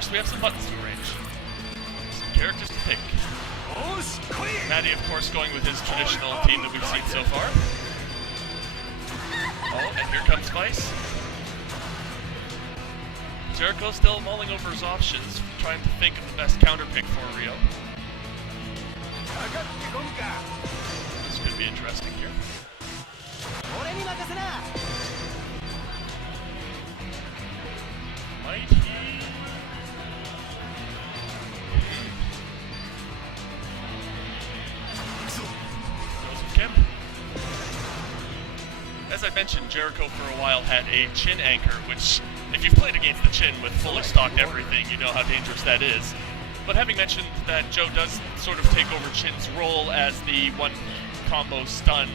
first we have some buttons to arrange. Some characters to pick. Matty, of course, going with his traditional team that we've seen so far. Oh, and here comes Vice. JKO still mulling over his options, trying to think of the best counter pick for Rio. This could be interesting here. Might he? Goes with Kim. As I mentioned, JKO for a while had a chin anchor, which, if you've played against the chin with fully stocked everything, you know how dangerous that is. But having mentioned that Joe does sort of take over Chin's role as the one combo stun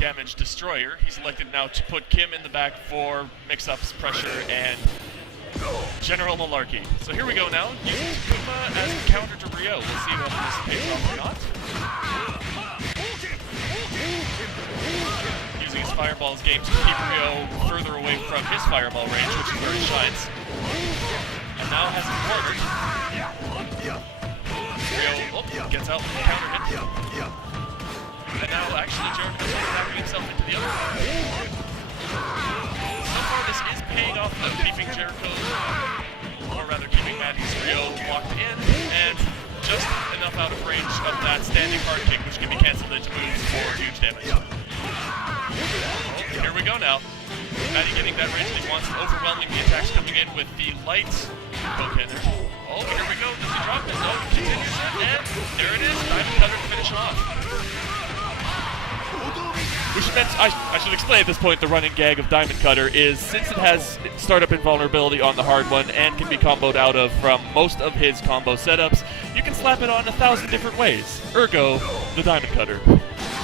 damage destroyer, he's elected now to put Kim in the back for mix-ups, pressure, and general malarkey. So here we go now, using Takuma as a counter to Rio. We'll see whether this pays off or not. Using his fireballs games to keep Rio further away from his fireball range, which is where he shines. And now has him cornered. Rio gets out with the counter hit. And now actually JKO is backing himself into the other one. So far this is paying off of keeping JKO, or rather keeping Matty's Rio locked in, and just enough out of range of that standing hard kick, which can be cancelled into moves for huge damage. Here we go now. Matty getting that range that he wants, overwhelming the attacks coming in with the light poke in there. Oh, here we go. Does he drop it? No, continues it, and there it is. Diamond Cutter to finish off. I should explain at this point the running gag of Diamond Cutter is, since it has startup invulnerability on the hard one and can be comboed out of from most of his combo setups, you can slap it on 1,000 different ways. Ergo, the Diamond Cutter.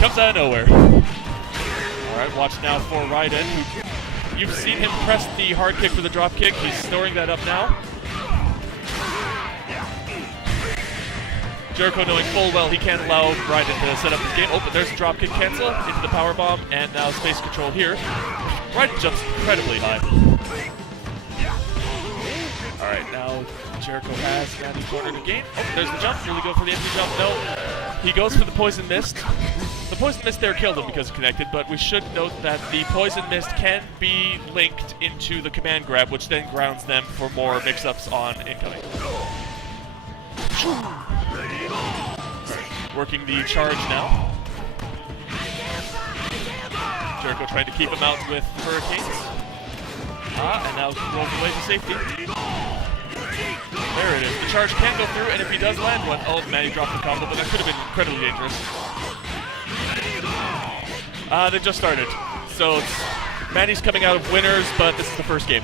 Comes out of nowhere. Alright, watch now for Raiden, who you've seen him press the hard kick for the drop kick. He's storing that up now. JKO knowing full well he can't allow Raiden to set up his game. Oh, but there's a drop kick cancel into the power bomb, and now space control here. Raiden jumps incredibly high. Alright, now JKO has Matty cornered again. Oh, there's the jump. Will he go for the empty jump? No. He goes for the Poison Mist. The Poison Mist there killed him because it connected, but we should note that the Poison Mist can be linked into the command grab, which then grounds them for more mix-ups on incoming. Working the charge now. JKO trying to keep him out with Hurricanes. And now rolls away to safety. There it is. The charge can go through, and if he does land one, oh, Matty dropped the combo, but that could have been incredibly dangerous. They just started. So Matty's coming out of winners, but this is the first game.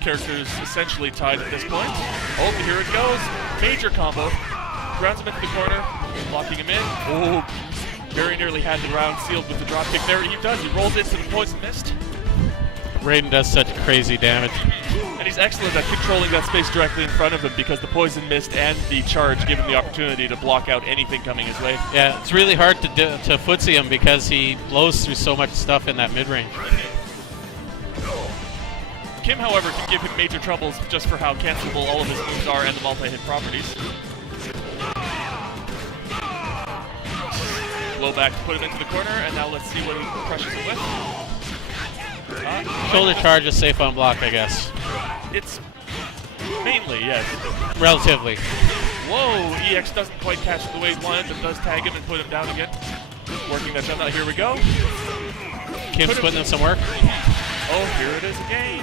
Characters essentially tied at this point. Oh, here it goes. Major combo. Grounds him into the corner, locking him in. Oh, very nearly had the round sealed with the drop kick there. He does. He rolls into the Poison Mist. Raiden does such crazy damage. And he's excellent at controlling that space directly in front of him because the Poison Mist and the charge give him the opportunity to block out anything coming his way. Yeah, it's really hard to footsie him because he blows through so much stuff in that mid-range. Kim, however, can give him major troubles just for how cancelable all of his moves are and the multi-hit properties. Blow back to put him into the corner, and now let's see what he crushes him with. Shoulder charge is safe on block, I guess. It's mainly, yes. Relatively. Whoa, EX doesn't quite catch it the way he wanted, but does tag him and put him down again. Working that jump out. Here we go. Kim's putting in some work. Oh, here it is again.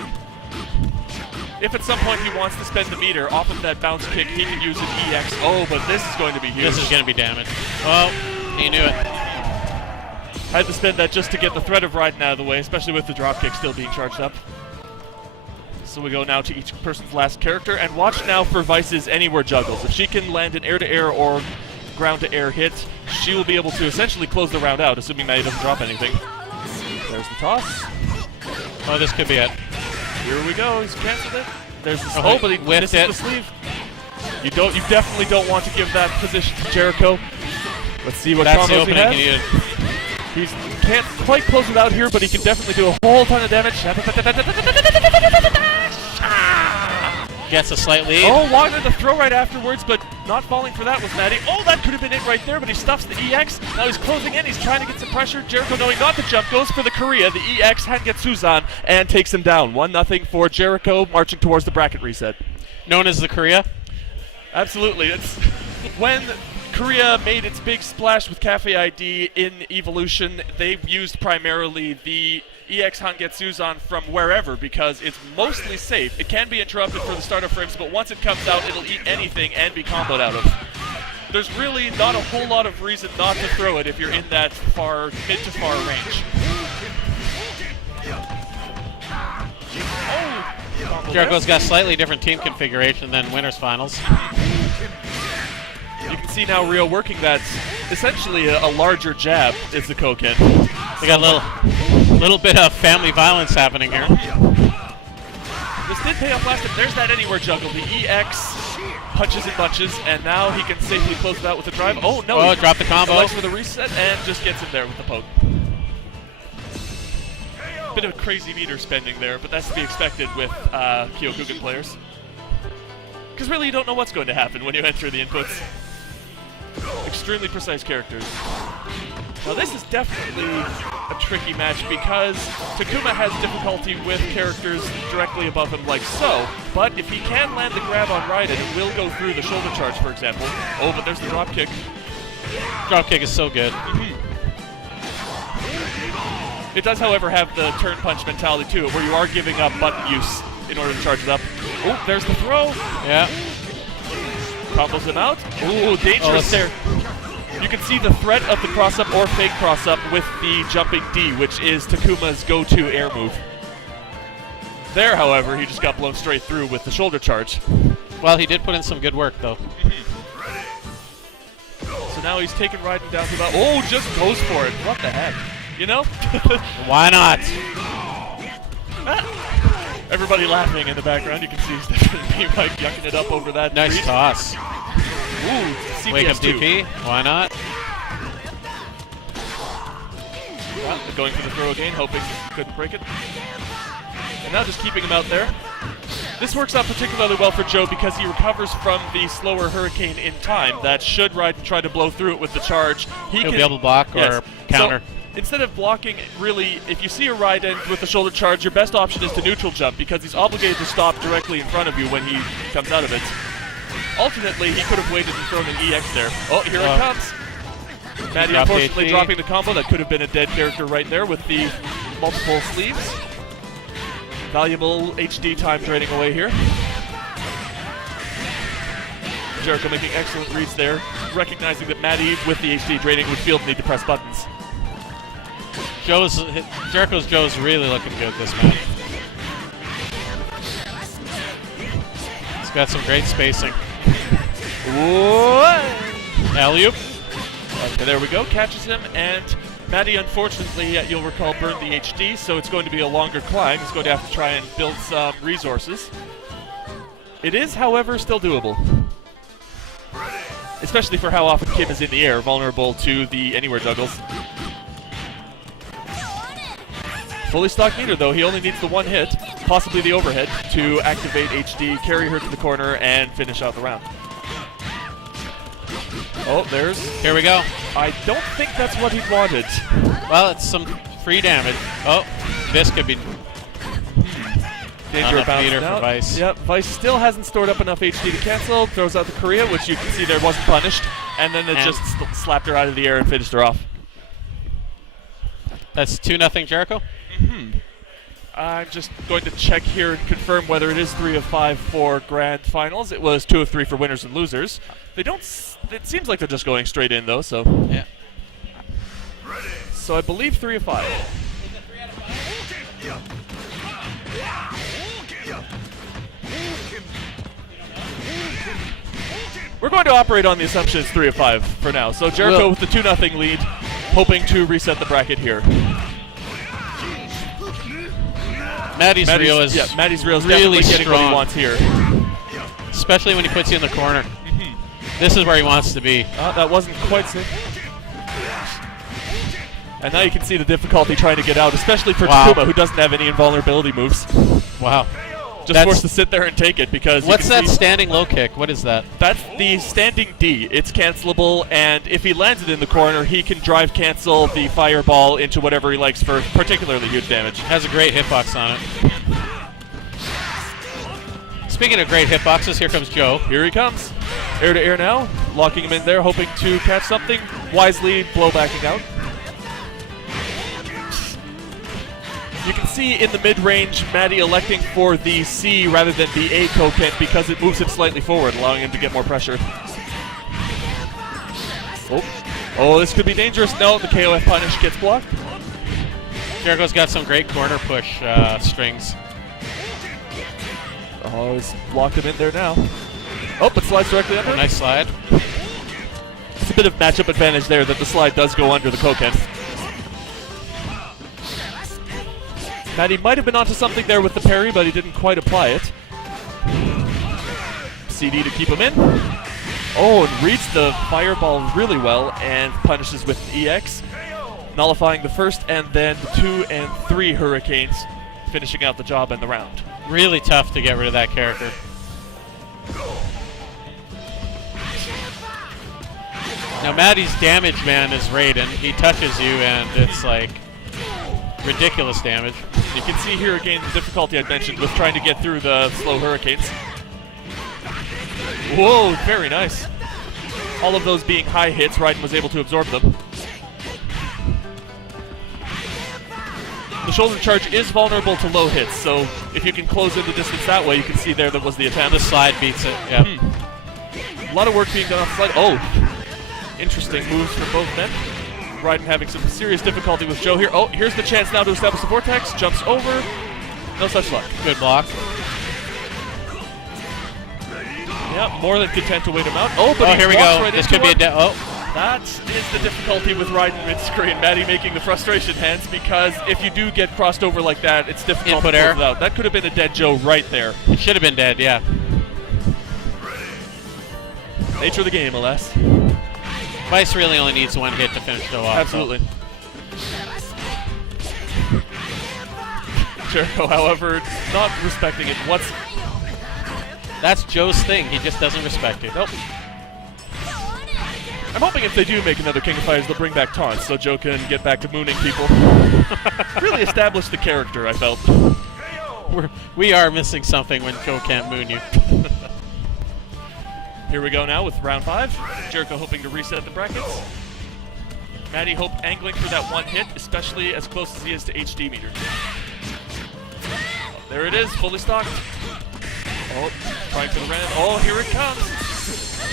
If at some point he wants to spend the meter off of that bounce kick, he can use an EX. Oh, but this is going to be huge. This is going to be damage. Oh, he knew it. I had to spend that just to get the threat of Raiden out of the way, especially with the dropkick still being charged up. So we go now to each person's last character, and watch now for Vice's anywhere juggles. If she can land an air-to-air or ground-to-air hit, she will be able to essentially close the round out, assuming Matty doesn't drop anything. There's the toss. Oh, this could be it. Here we go. He's canceled it. There's the oh, but he whiffed misses it. the sleeve. You definitely don't want to give that position to JKO. Let's see what That's the combos he opening he has. needed. He can't quite close it out here, but he can definitely do a whole ton of damage. gets a slight lead. Oh, Wagner the throw right afterwards, but not falling for that was Matty. Oh, that could have been it right there, but he stuffs the EX. Now he's closing in. He's trying to get some pressure. Jericho, knowing not to jump, goes for the Korea. The EX Hangetsu-zan and takes him down. 1-0 for Jericho, marching towards the bracket reset. Known as the Korea. Absolutely. It's when Korea made its big splash with Cafe ID in Evolution, they used primarily the EX Hangetsu-zan from wherever because it's mostly safe. It can be interrupted for the startup frames, but once it comes out, it'll eat anything and be comboed out of. There's really not a whole lot of reason not to throw it if you're in that mid to far range. Oh, Jericho's got a slightly different team configuration than Winners Finals. You can see now Rio working that essentially a larger jab is the Koken. They got a little bit of family violence happening here. This did pay off last time. There's that anywhere juggle. The EX punches and bunches, and now he can safely close it out with a drive. Oh, no. Oh, dropped the combo. Goes for the reset and just gets in there with the poke. Bit of crazy meter spending there, but that's to be expected with KyoKugen players. Because really you don't know what's going to happen when you enter the inputs. Extremely precise characters. Now this is definitely a tricky match because Takuma has difficulty with characters directly above him like so, but if he can land the grab on Raiden, it will go through the shoulder charge, for example. Oh, but there's the drop kick. Drop kick is so good. It does, however, have the turn punch mentality to it, where you are giving up button use in order to charge it up. Oh, there's the throw. Yeah. Combos him out. Ooh, dangerous there. You can see the threat of the cross-up or fake cross-up with the jumping D, which is Takuma's go-to air move. There, however, he just got blown straight through with the shoulder charge. Well, he did put in some good work, though. So now he's taking Raiden down to about... Oh, just goes for it. What the heck? You know? Why not? Everybody laughing in the background. You can see he's definitely like yucking it up over that. Nice toss. Ooh, CPS Wake up DP. Why not? Well, going for the throw again, hoping he couldn't break it. And now just keeping him out there. This works out particularly well for Joe because he recovers from the slower Hurricane in time. That should Raiden try to blow through it with the charge. He'll be able to block or counter. So, instead of blocking, really, if you see a Raiden with the shoulder charge, your best option is to neutral jump because he's obligated to stop directly in front of you when he comes out of it. Alternately, he could have waited and thrown an EX there. Oh, here it comes. Matty unfortunately dropping the combo. That could have been a dead character right there with the multiple sleeves. Valuable HD time draining away here. Jericho making excellent reads there, recognizing that Matty with the HD draining would feel the need to press buttons. Jericho's really looking good this match. He's got some great spacing. What? Alley-oop. Okay, there we go. Catches him, and Matty, unfortunately, you'll recall, burned the HD, so it's going to be a longer climb. He's going to have to try and build some resources. It is, however, still doable. Especially for how often Kim is in the air, vulnerable to the anywhere juggles. Fully stocked meter, though. He only needs the one hit, possibly the overhead, to activate HD, carry her to the corner, and finish out the round. Oh, Here we go. I don't think that's what he wanted. Well, it's some free damage. Oh, this could be Danger enough meter out. for Vice. Yep, Vice still hasn't stored up enough HD to cancel. Throws out the Korea, which you can see there wasn't punished. And then it just slapped her out of the air and finished her off. That's 2-0 Jericho? I'm just going to check here and confirm whether it is 3 of 5 for grand finals. It was 2 of 3 for winners and losers. They don't. It seems like they're just going straight in though. So yeah. So I believe 3 of 5. We're going to operate on the assumption it's 3 of 5 for now. So Jericho with the 2-0 lead, hoping to reset the bracket here. Matty's Rio is Matty's Rio is really definitely getting strong. what he wants here. Especially when he puts you in the corner. This is where he wants to be. That wasn't quite safe. And now you can see the difficulty trying to get out, especially for Takuma, who doesn't have any invulnerability moves. Wow. just forced to sit there and take it because. What's that standing low kick? What is that? That's the standing D. It's cancelable, and if he lands it in the corner, he can drive cancel the fireball into whatever he likes for particularly huge damage. Has a great hitbox on it. Speaking of great hitboxes, here comes Joe. Here he comes. Air to air now. Locking him in there, hoping to catch something. Wisely blow backing out. You can see in the mid-range, Matty electing for the C rather than the A Koken because it moves him slightly forward, allowing him to get more pressure. Oh, this could be dangerous. No, the KOF punish gets blocked. Jericho's got some great corner push strings. Oh, he's locked him in there now. Oh, but slides directly under. Nice slide. It's a bit of matchup advantage there that the slide does go under the Koken. Matty might have been onto something there with the parry, but he didn't quite apply it. CD to keep him in. Oh, and reads the fireball really well and punishes with EX, nullifying the first and then the 2 and 3 hurricanes, finishing out the job in the round. Really tough to get rid of that character. Now Matty's damage man is Raiden. He touches you and it's like ridiculous damage. You can see here again the difficulty I mentioned with trying to get through the slow hurricanes. Whoa, very nice. All of those being high hits, Raiden was able to absorb them. The shoulder charge is vulnerable to low hits, so if you can close in the distance that way, you can see there that was the attempt. The slide beats it, yeah. A lot of work being done off the slide. Oh, interesting moves for both men. Raiden having some serious difficulty with Joe here. Oh, here's the chance now to establish the vortex. Jumps over. No such luck. Good block. Yeah, more than content to wait him out. Oh, but here we go. Right this could be a That is the difficulty with Raiden mid-screen. Matty making the frustration hands because if you do get crossed over like that, it's difficult to pull it out. That could have been a dead Joe right there. It should have been dead, yeah. Nature of the game, alas. Vice really only needs one hit to finish Joe off. Absolutely. Jericho, however, not respecting it. That's Joe's thing. He just doesn't respect it. Nope. I'm hoping if they do make another King of Fighters, they'll bring back taunts so Joe can get back to mooning people. Really establish the character, I felt. We are missing something when Joe can't moon you. Here we go now with round 5. Jericho hoping to reset the brackets. Matty angling for that one hit, especially as close as he is to HD meter. There it is, fully stocked. Oh, trying for the random. Oh, here it comes.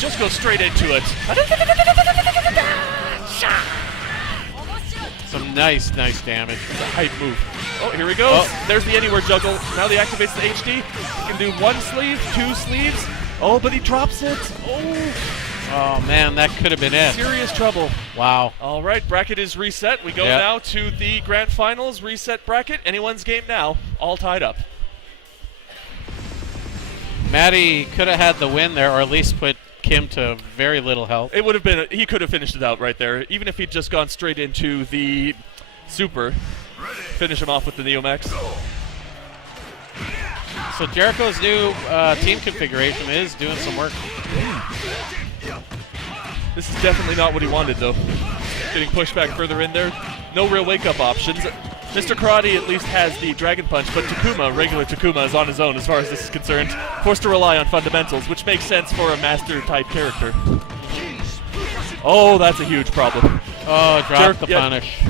Just go straight into it. Some nice damage. It's a hype move. Oh, here he goes. Oh. There's the anywhere juggle. Now he activates the HD. He can do 1 sleeve, 2 sleeves. Oh, but he drops it. Oh man, that could have been it. Serious trouble. Wow. All right, bracket is reset. We go now to the grand finals. Reset bracket. Anyone's game now. All tied up. Matty could have had the win there, or at least put Kim to very little health. It would have been. He could have finished it out right there, even if he'd just gone straight into the super. Finish him off with the Neomax. So Jericho's new team configuration is doing some work. This is definitely not what he wanted, though. Getting pushed back further in there. No real wake-up options. Mr. Karate at least has the Dragon Punch, but Takuma, regular Takuma, is on his own as far as this is concerned. Forced to rely on fundamentals, which makes sense for a master-type character. Oh, that's a huge problem. Oh, dropped the punish.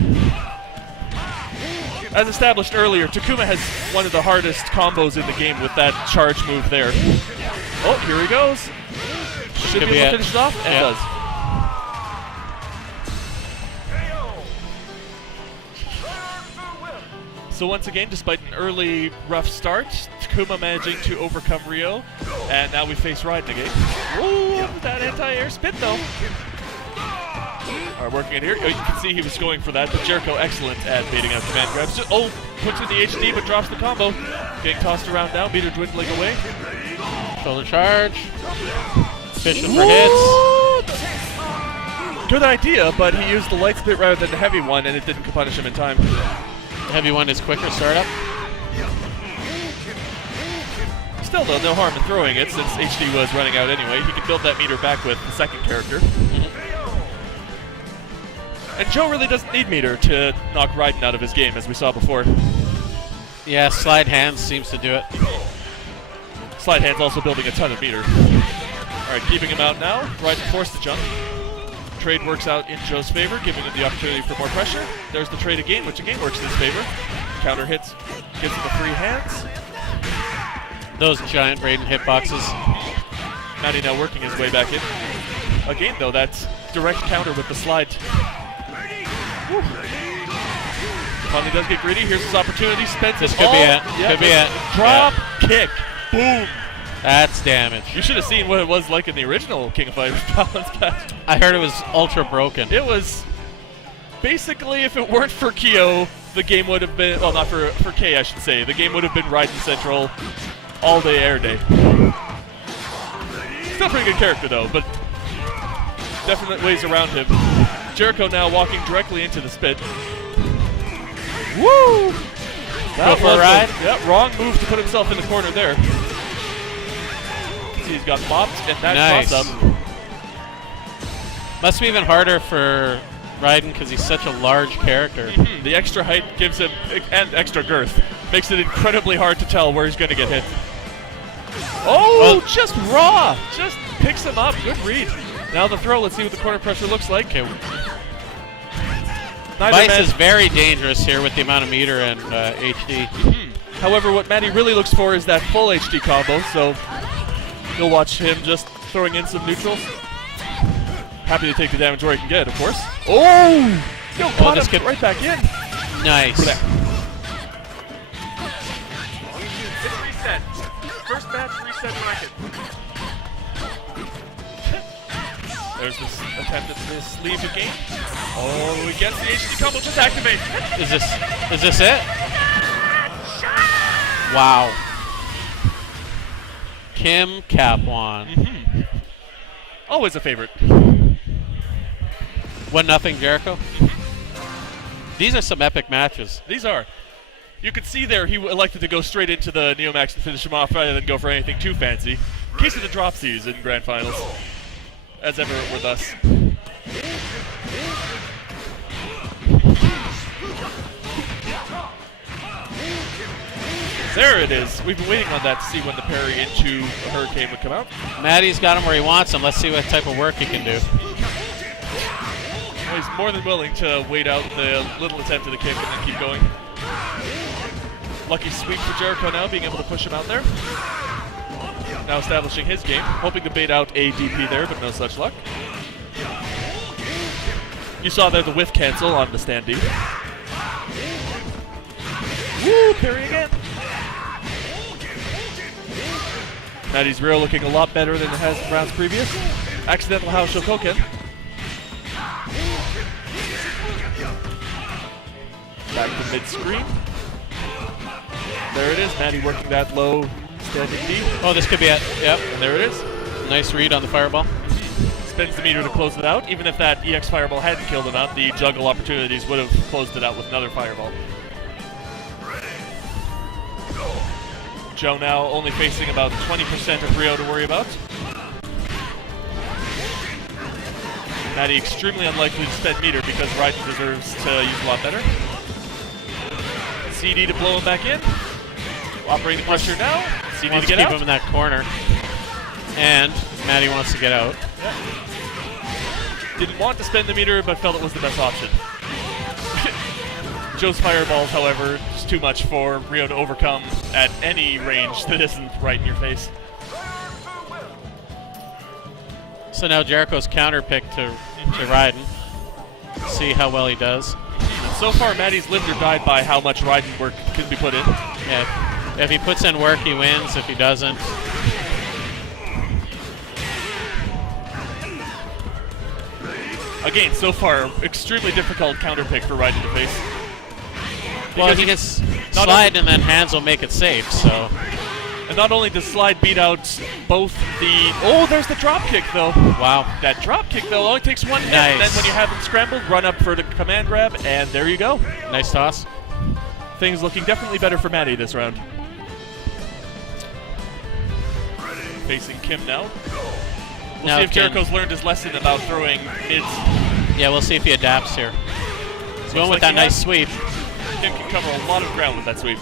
As established earlier, Takuma has one of the hardest combos in the game with that charge move there. Oh, here he goes. Should be able to finish it off, and does. So once again, despite an early rough start, Takuma managing to overcome Ryo, and now we face Raiden again. Ooh, that anti-air spin though. Alright, working in here. Oh, you can see he was going for that, but Jericho excellent at baiting out command grabs. Just, puts in the HD but drops the combo. Getting tossed around now, meter dwindling away. Shoulder charge. Fishing for hits. Good idea, but he used the light split rather than the heavy one, and it didn't punish him in time. The heavy one is quicker startup. Still, though, no harm in throwing it since HD was running out anyway. He can build that meter back with the second character. And Joe really doesn't need meter to knock Raiden out of his game, as we saw before. Yeah, slide hands seems to do it. Slide hand's also building a ton of meter. Alright, keeping him out now. Raiden forced to jump. Trade works out in Joe's favor, giving him the opportunity for more pressure. There's the trade again, which again works in his favor. Counter hits, gives him the free hands. Those giant Raiden hitboxes. Matty now working his way back in. Again, though, that's direct counter with the slide. Woo. Finally does get greedy. Here's his opportunity. Spends This it could all. be it. Yeah, Could be it. Drop kick. Boom. That's damage. You should have seen what it was like in the original King of Fighters balance patch. I heard it was ultra broken. It was basically, if it weren't for KO, the game would have been, well, not for K, I should say. The game would have been Raiden Central all day, air day. Still a pretty good character, though, but definite ways around him. Jericho now walking directly into the spit. Woo! Go for a ride? Yeah, wrong move to put himself in the corner there. See, he's got mopped, and that Nice. cross up. Must be even harder for Raiden because he's such a large character. The extra height gives him, and extra girth, makes it incredibly hard to tell where he's going to get hit. Oh, just raw! Just picks him up. Good read. Now the throw. Let's see what the corner pressure looks like. Okay. Neither Vice man- is very dangerous here with the amount of meter and HD. However, what Matty really looks for is that full HD combo, so you'll watch him just throwing in some neutrals. Happy to take the damage where he can get it, of course. Oh! Yo, caught this him could- right back in. Nice. It's reset. First match, reset bracket. There's this attempt at this sleeve again. Oh, he gets the HD combo, just activate. Is this it? Wow. Kim Kapwan. Always a favorite. 1-0 Jericho. These are some epic matches. These are. You could see there he elected to go straight into the Neomax to finish him off rather than go for anything too fancy. In case of the dropsies in Grand Finals. As ever with us. There it is. We've been waiting on that to see when the parry into a Hurricane would come out. Matty's got him where he wants him. Let's see what type of work he can do. Well, he's more than willing to wait out the little attempt at the kick and then keep going. Lucky sweep for Jericho now, being able to push him out there. Now establishing his game, hoping to bait out a DP there, but no such luck. You saw there the whiff cancel on the standee. Woo, parry again. Matty's rear looking a lot better than it has in rounds previous. Accidental house Shokoken. Back to mid-screen. There it is, Matty working that low standing D. Oh, this could be it. Yep. And there it is. Nice read on the fireball. Spins the meter to close it out. Even if that EX fireball hadn't killed him out, the juggle opportunities would have closed it out with another fireball. Joe now only facing about 20% of Rio to worry about. Matty extremely unlikely to spend meter because Raiden deserves to use a lot better. CD to blow him back in. Operating pressure now. CD Wants to to get keep out. him in that corner. And Matty wants to get out. Didn't want to spend the meter, but felt it was the best option. Joe's fireballs, however, is too much for Rio to overcome at any range that isn't right in your face. So now Jericho's counter pick to Raiden. See how well he does. And so far, Matty's lived or died by how much Raiden work can be put in. Yeah, if he puts in work, he wins. If he doesn't, Again, so far, extremely difficult counter pick for Raiden to face. well, Because he you- gets not slide and then hands will make it safe. So And not only does Slide beat out both the... Oh, there's the drop kick, though. wow, That drop kick, though, only takes one hit. Nice. And then when you have him scrambled, run up for the command grab, and there you go. nice toss. Things looking definitely better for Matty this round. facing Kim now. We'll Now see if Kim- Jericho's learned his lesson about throwing mids. Yeah, we'll see if he adapts here. He's going with that nice sweep. Kim can cover a lot of ground with that sweep.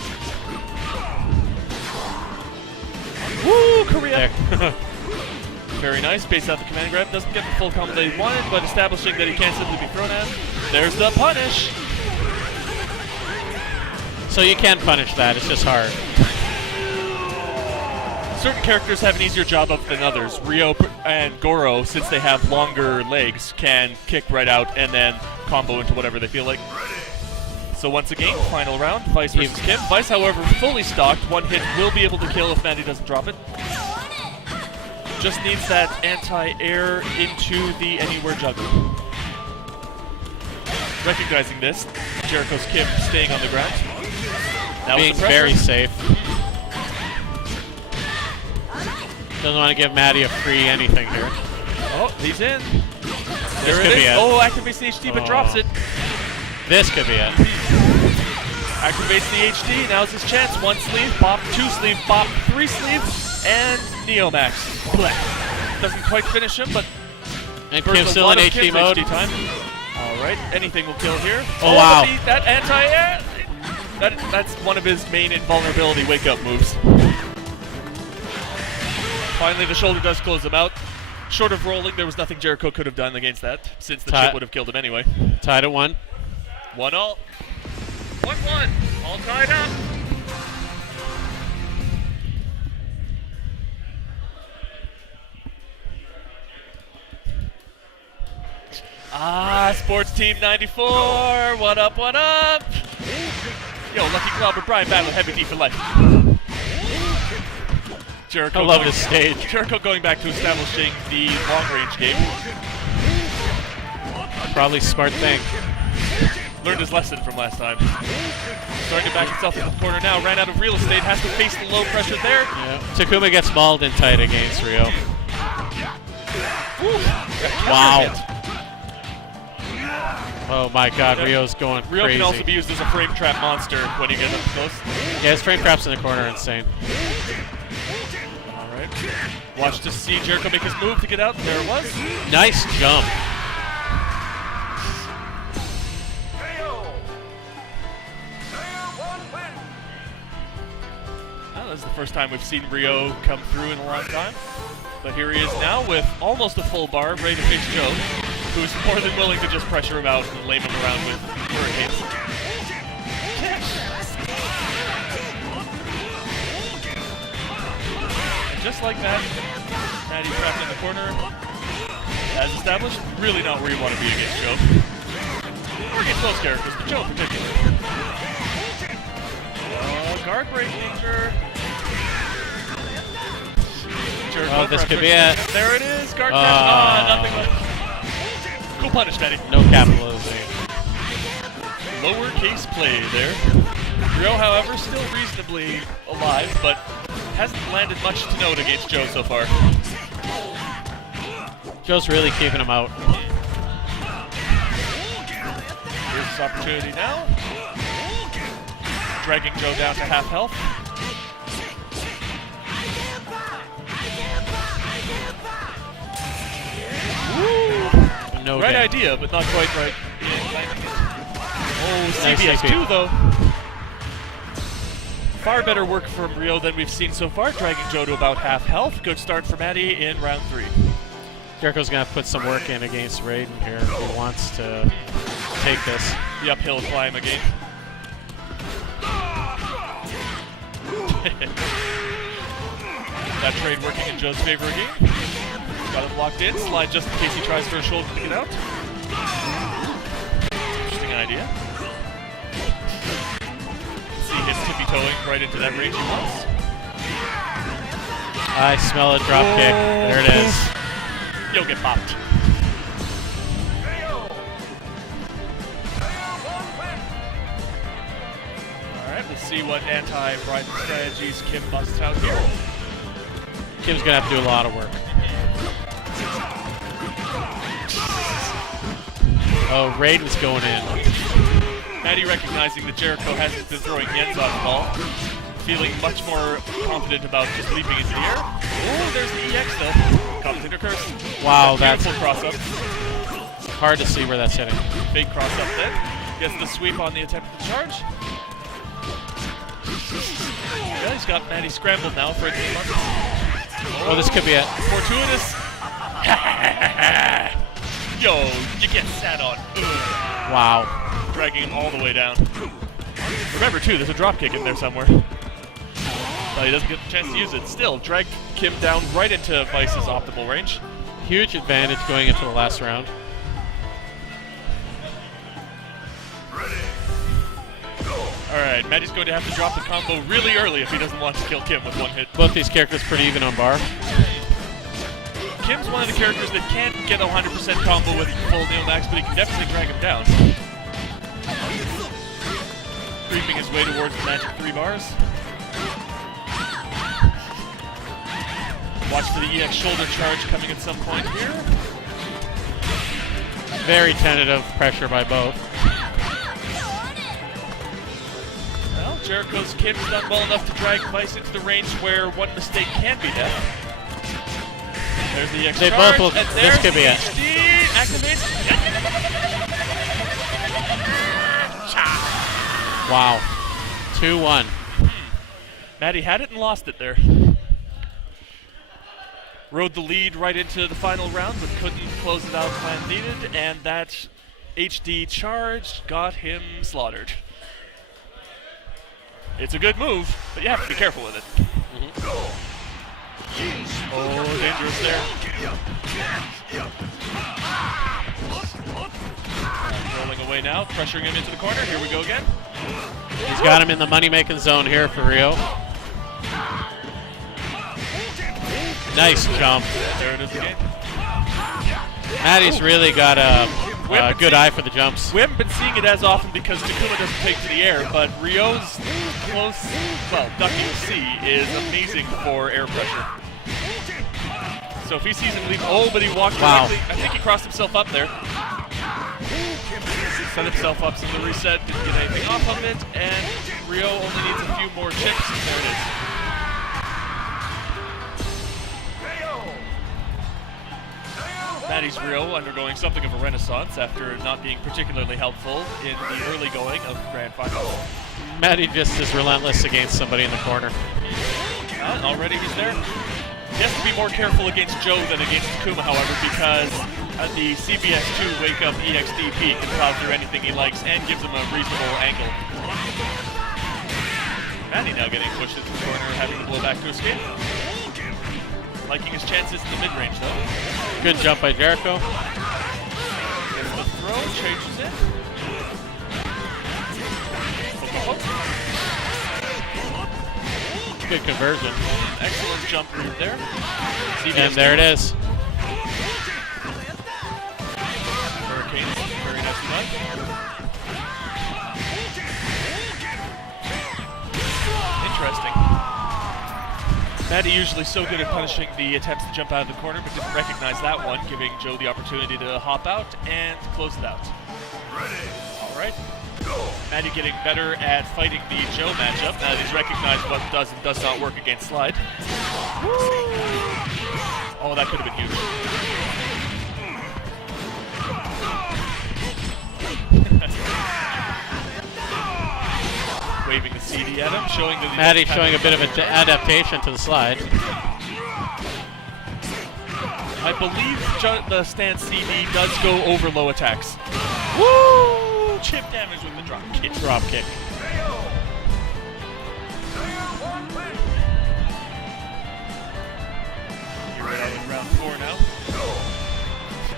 Woo, Korea! Very nice. Base out the command grab. Doesn't get the full combo that he wanted, but establishing that he can't simply be thrown at. There's the punish. So you can punish that, it's just hard. Certain characters have an easier job of than others. Ryo and Goro, since they have longer legs, can kick right out and then combo into whatever they feel like. So once again, final round, Vice versus Kim. Vice, however, fully stocked. One hit will be able to kill if Matty doesn't drop it. Just needs that anti-air into the anywhere juggle. Recognizing this, Jericho's Kim staying on the ground. Now Being with the pressure. very safe. Doesn't want to give Matty a free anything here. Oh, he's in. This There could it be is. it. Oh, activates the HD but drops it. This could be it. Activates the HD. Now's his chance. One sleeve, pop, two sleeve, pop, three sleeve, and Neomax. Blech. Doesn't quite finish him, but And burns Kim's a still lot in of HD Kim's mode. HD time. All right, anything will kill here. Oh, wow. But that anti-air. That's one of his main invulnerability wake-up moves. Finally, the shoulder does close him out. Short of rolling, there was nothing Jericho could have done against that, since the chip would have killed him anyway. Tied at 1. 1-all. 1-1. All tied up. Sports Team 94. What up, what up? Yo, Lucky Club and Brian battle Heavy D for life. Jericho I love going- this stage. Jericho going back to establishing the long-range game. Probably smart thing. Learned his lesson from last time. Starting to back himself in the corner now. Ran out of real estate. Has to face the low pressure there. Yeah. Takuma gets mauled in tight against Ryo. Wow. Oh my god, Ryo's going Ryo crazy. can also be used as a frame trap monster when he gets up close. Yeah, his frame traps in the corner are insane. Alright. Watch to see Jericho make his move to get out. There it was. Nice jump. Well, this is the first time we've seen Ryo come through in a long time. But here he is now with almost a full bar, ready to face Joe, who's more than willing to just pressure him out and lame him around with hurricanes. And just like that, Matty trapped in the corner. As established, really not where you want to be against Joe. Or against most characters, but Joe in particular. Guard break danger. Oh, this could be it. There it is, guard catch. Nothing but. Cool punish, Matty. No capitalization. Lowercase play there. Ryo, however, still reasonably alive, but hasn't landed much to note against Joe so far. Joe's really keeping him out. Here's his opportunity now. Dragging Joe down to half health. No Right damage. idea, but not quite right. Oh, Nice CBS2 though. Far better work from Ryo than we've seen so far, dragging Joe to about half health. Good start for Matty in round 3. Jericho's gonna have to put some work in against Raiden here if he wants to take this. The uphill climb again. That trade working in Joe's favor again. Got him locked in. Slide just in case he tries for a shoulder to get out. Interesting idea. See him tippy-toeing right into that range he wants. I smell a drop kick. There it is. You'll get popped. Alright, we'll see what anti-Raiden strategies Kim busts out here. Kim's gonna have to do a lot of work. Oh, Raiden's going in. Matty recognizing that Jericho hasn't been throwing Yens on the ball. feeling much more confident about just leaping into the air. Oh, there's the EX though. Commentator curse. Wow, that's beautiful cross up. hard to see where that's hitting. Fake cross up then. Gets the sweep on the attempt to charge. Yeah, he's got Matty scrambled now for a game up. Oh, this could be it. Fortuitous. Yo, you get sat on. Ugh. Wow. Dragging him all the way down. Remember too, there's a drop kick in there somewhere. But he doesn't get the chance to use it. Still, drag Kim down right into Vice's optimal range. Huge advantage going into the last round. Alright, Matty's going to have to drop the combo really early if he doesn't want to kill Kim with one hit. Both these characters pretty even on bar. Kim's one of the characters that can't get a 100% combo with full Neomax, but he can definitely drag him down. Creeping his way towards the magic 3 bars. Watch for the EX shoulder charge coming at some point here. Very tentative pressure by both. Well, Jericho's Kim's done well enough to drag Vice into the range where one mistake can be death. There's the EX They charge, both will, and this could be it. HD activates. Wow. 2-1. Matty had it and lost it there. Rode the lead right into the final round, but couldn't close it out when needed, and that HD charge got him slaughtered. It's a good move, but you have to be careful with it. Oh, dangerous there. Rolling away now, pressuring him into the corner. Here we go again. He's got him in the money-making zone here for Rio. Nice jump. There it is again. Matty's really got a good eye for the jumps. We haven't been seeing it as often because Takuma doesn't take to the air, but Ryo's close, well, ducking C is amazing for air pressure. So if he sees him leap, oh, but he walked directly. I think he crossed himself up there. Set himself up so the reset, didn't get anything off of it, and Ryo only needs a few more chips. There it is. Matty's Ryo undergoing something of a renaissance after not being particularly helpful in the early going of the Grand Final. Matty just is relentless against somebody in the corner. Already he's there. He has to be more careful against Joe than against Takuma, however, because the CBS2 Wake Up EXDP can plow through anything he likes and gives him a reasonable angle. Matty now getting pushed into the corner, having to blow back to escape. Liking his chances in the mid-range, though. Good jump by Jericho. There's the throw, changes it. Good conversion. Excellent jump route there. And there it is. Hurricanes, very nice run. Interesting. Matty usually so good at punishing the attempts to jump out of the corner, but didn't recognize that one, giving Joe the opportunity to hop out and close it out. All right. Matty getting better at fighting the Joe matchup now that he's recognized what does and does not work against slide. Oh, that could have been huge. Waving the CD at him, showing that Matty showing a bit of an adaptation to the slide. I believe the stance CD does go over low attacks. Woo! Chip damage with the drop kick. Drop kick. You're right out in round 4 now.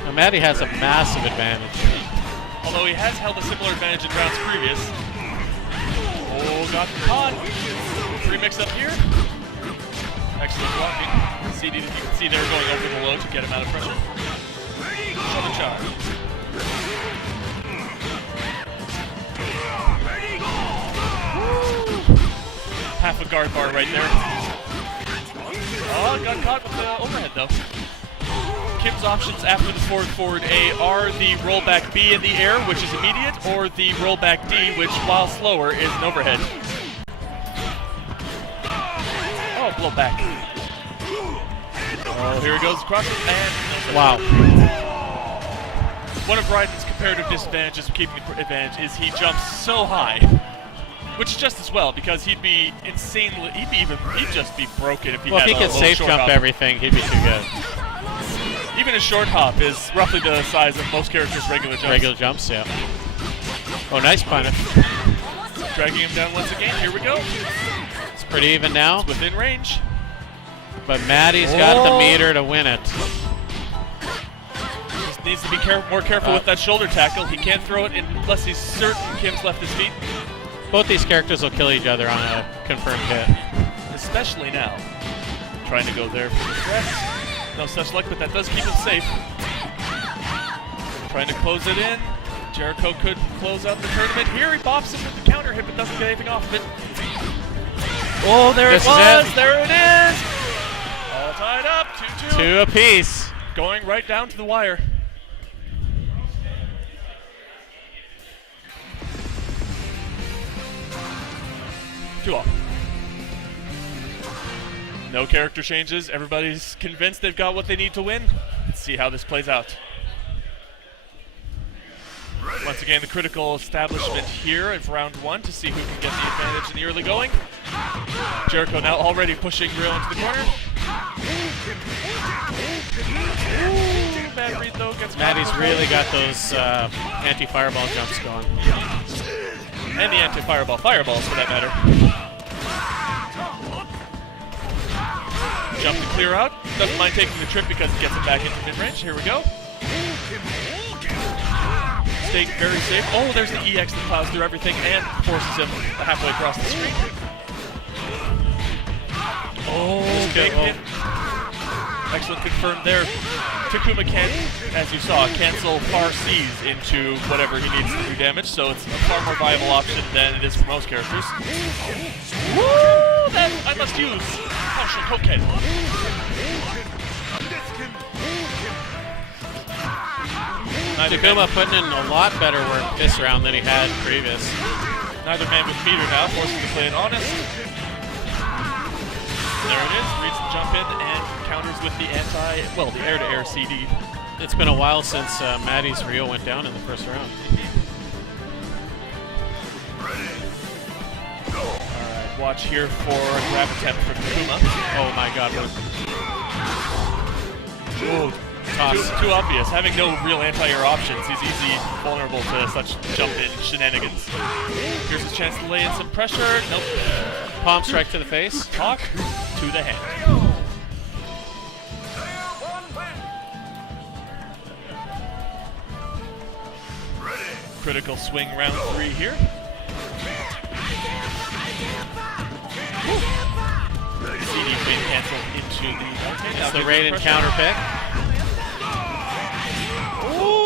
Now Matty has a massive advantage. Although he has held a similar advantage in rounds previous. Oh, got caught. Free mix up here. Excellent blocking. CD, you can see they're going over the low to get him out of pressure. Another charge. Half a guard bar right there. Oh, got caught with the overhead though. Kim's options after the forward A are the rollback B in the air, which is immediate, or the rollback D, which while slower is an overhead. blow back. Oh, here he goes across it, and Wow. one of Raiden's comparative disadvantages of keeping the advantage is he jumps so high, which is just as well because he'd be insanely, he'd just be broken if he Well, had if he a could low safe short jump hop. everything, he'd be too good. Even a short hop is roughly the size of most characters' regular jumps. Regular jumps, yeah. Oh, nice punish. Dragging him down once again. Here we go. It's pretty even now. It's within range. But Matty's got the meter to win it. Just needs to be more careful with that shoulder tackle. He can't throw it unless he's certain Kim's left his feet. Both these characters will kill each other on a confirmed hit. Especially now. Trying to go there for the threat. No such luck, but that does keep him safe. Trying to close it in. Jericho could close out the tournament. Here he bops him with the counter hit, but doesn't get anything off of it. Oh, there it was! There it is! All tied up, 2-2. 2 apiece. Going right down to the wire. Two all. No character changes. Everybody's convinced they've got what they need to win. Let's see how this plays out. Once again, the critical establishment here of round 1 to see who can get the advantage in the early going. Jericho now already pushing Real into the corner. Ooh, bad read though, gets Matty's really got those anti-fireball jumps going. and the anti-fireballs for that matter. Jump to clear out. Doesn't mind taking the trip because it gets it back into mid-range. Here we go. Staying very safe. Oh, there's the EX that plows through everything and forces him halfway across the screen. Oh, big hit. Excellent confirmed there. Takuma can, as you saw, cancel far C's into whatever he needs to do damage, so it's a far more viable option than it is for most characters. Woo! That I must use. Partial Koken. Takuma putting in a lot better work this round than he had previous. Neither man with meter now, forcing to play it honest. There it is, reads the jump in and counters with the the air-to-air CD. It's been a while since Matty's Rio went down in the first round. Alright, watch here for a grab attempt from Takuma. Oh my god. Too obvious. Having no real anti-air options, he's easy vulnerable to such jump-in shenanigans. Here's his chance to lay in some pressure. Nope. Palm strike to the face. Talk to the hand. Critical swing round 3 here. CD win canceled into the... Okay, It's the Raiden counter pick.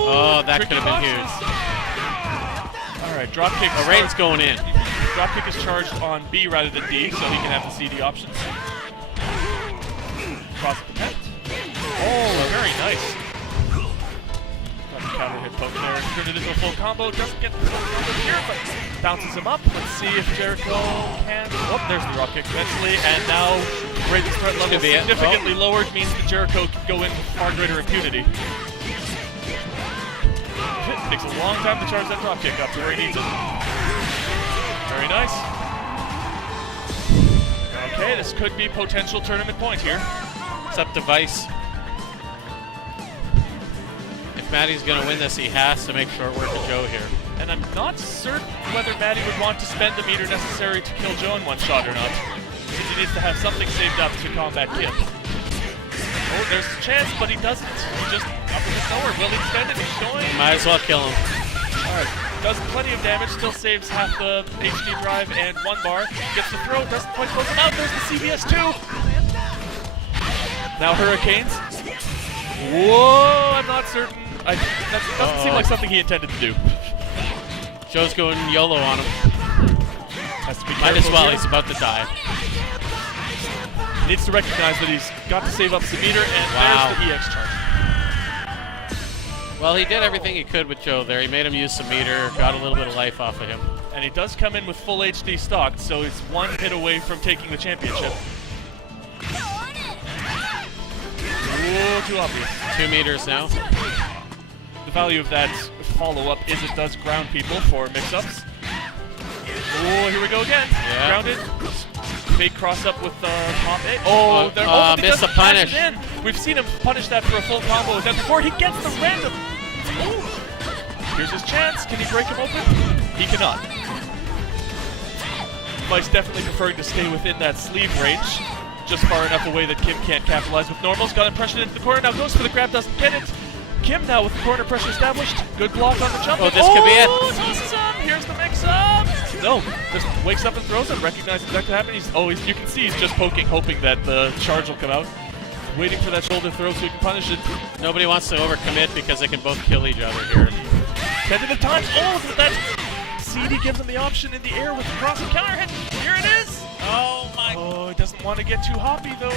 Oh, that could have been huge. Alright, dropkick. Oh, Raiden's going in. Dropkick is charged on B rather than D, so he can have the CD options. Cross attempt. Oh, very nice. Got the counter hit poke there. Turned it into a full combo. Doesn't get the full combo here, but bounces him up. Let's see if Jericho can. Oh, there's the dropkick eventually, and now Raiden's threat level significantly lowered means that Jericho can go in with far greater impunity. It takes a long time to charge that dropkick up to where he needs it. Very nice. Okay, this could be potential tournament point here. It's up to Vice. If Matty's going to win this, he has to make short work of Joe here. And I'm not certain whether Matty would want to spend the meter necessary to kill Joe in one shot or not, since he needs to have something saved up to combat Kim. Oh, there's a chance, but he doesn't. He just up in the nowhere. Will he spend it? He's going. Might as well kill him. Alright, does plenty of damage, still saves half the HD drive and 1 bar. Gets the throw, doesn't quite close him out. There's the CBS 2. Now Hurricanes. Whoa, I'm not certain. That doesn't seem like something he intended to do. Joe's going YOLO on him. Has to be Might as well, here. he's about to die. Needs to recognize that he's got to save up some meter, and there's the EX charge. Well, he did everything he could with Joe there. He made him use some meter, got a little bit of life off of him. And he does come in with full HD stock, so he's 1 hit away from taking the championship. too obvious. 2 meters now. The value of that follow-up is it does ground people for mix-ups. Oh, here we go again. Yeah. Grounded. Fake cross-up with top A. Oh, but he missed the doesn't cash punish. it in. We've seen him punish that for a full combo with that before. He gets the random. Ooh. Here's his chance. Can he break him open? He cannot. Vice definitely preferring to stay within that sleeve range. Just far enough away that Kim can't capitalize with normals. Got him pressured into the corner. Now goes for the grab. Doesn't get it. Kim now with the corner pressure established. Good block on the jump. Oh, this could be it. Tosses him. Here's the mix-up. No, just wakes up and throws it. Recognizes that could happen. You can see he's just poking, hoping that the charge will come out. Waiting for that shoulder throw so he can punish it. Nobody wants to overcommit because they can both kill each other here. Tentative times. Oh, but that CD gives him the option in the air with the cross and counter hit. Here it is. Oh my! Oh, he doesn't want to get too hoppy though.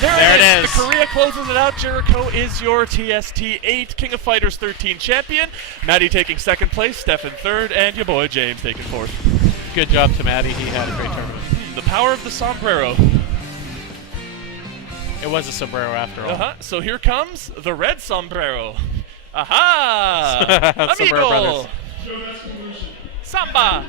There it is. The Korea closes it out. JKO is your TST8 King of Fighters 13 champion. Matty taking second place, Stefan third, and your boy James taking fourth. Good job to Matty. He had a great tournament. The power of the sombrero. It was a sombrero after all. So here comes the red sombrero. Aha! Sombrero Amigo! brothers. Samba!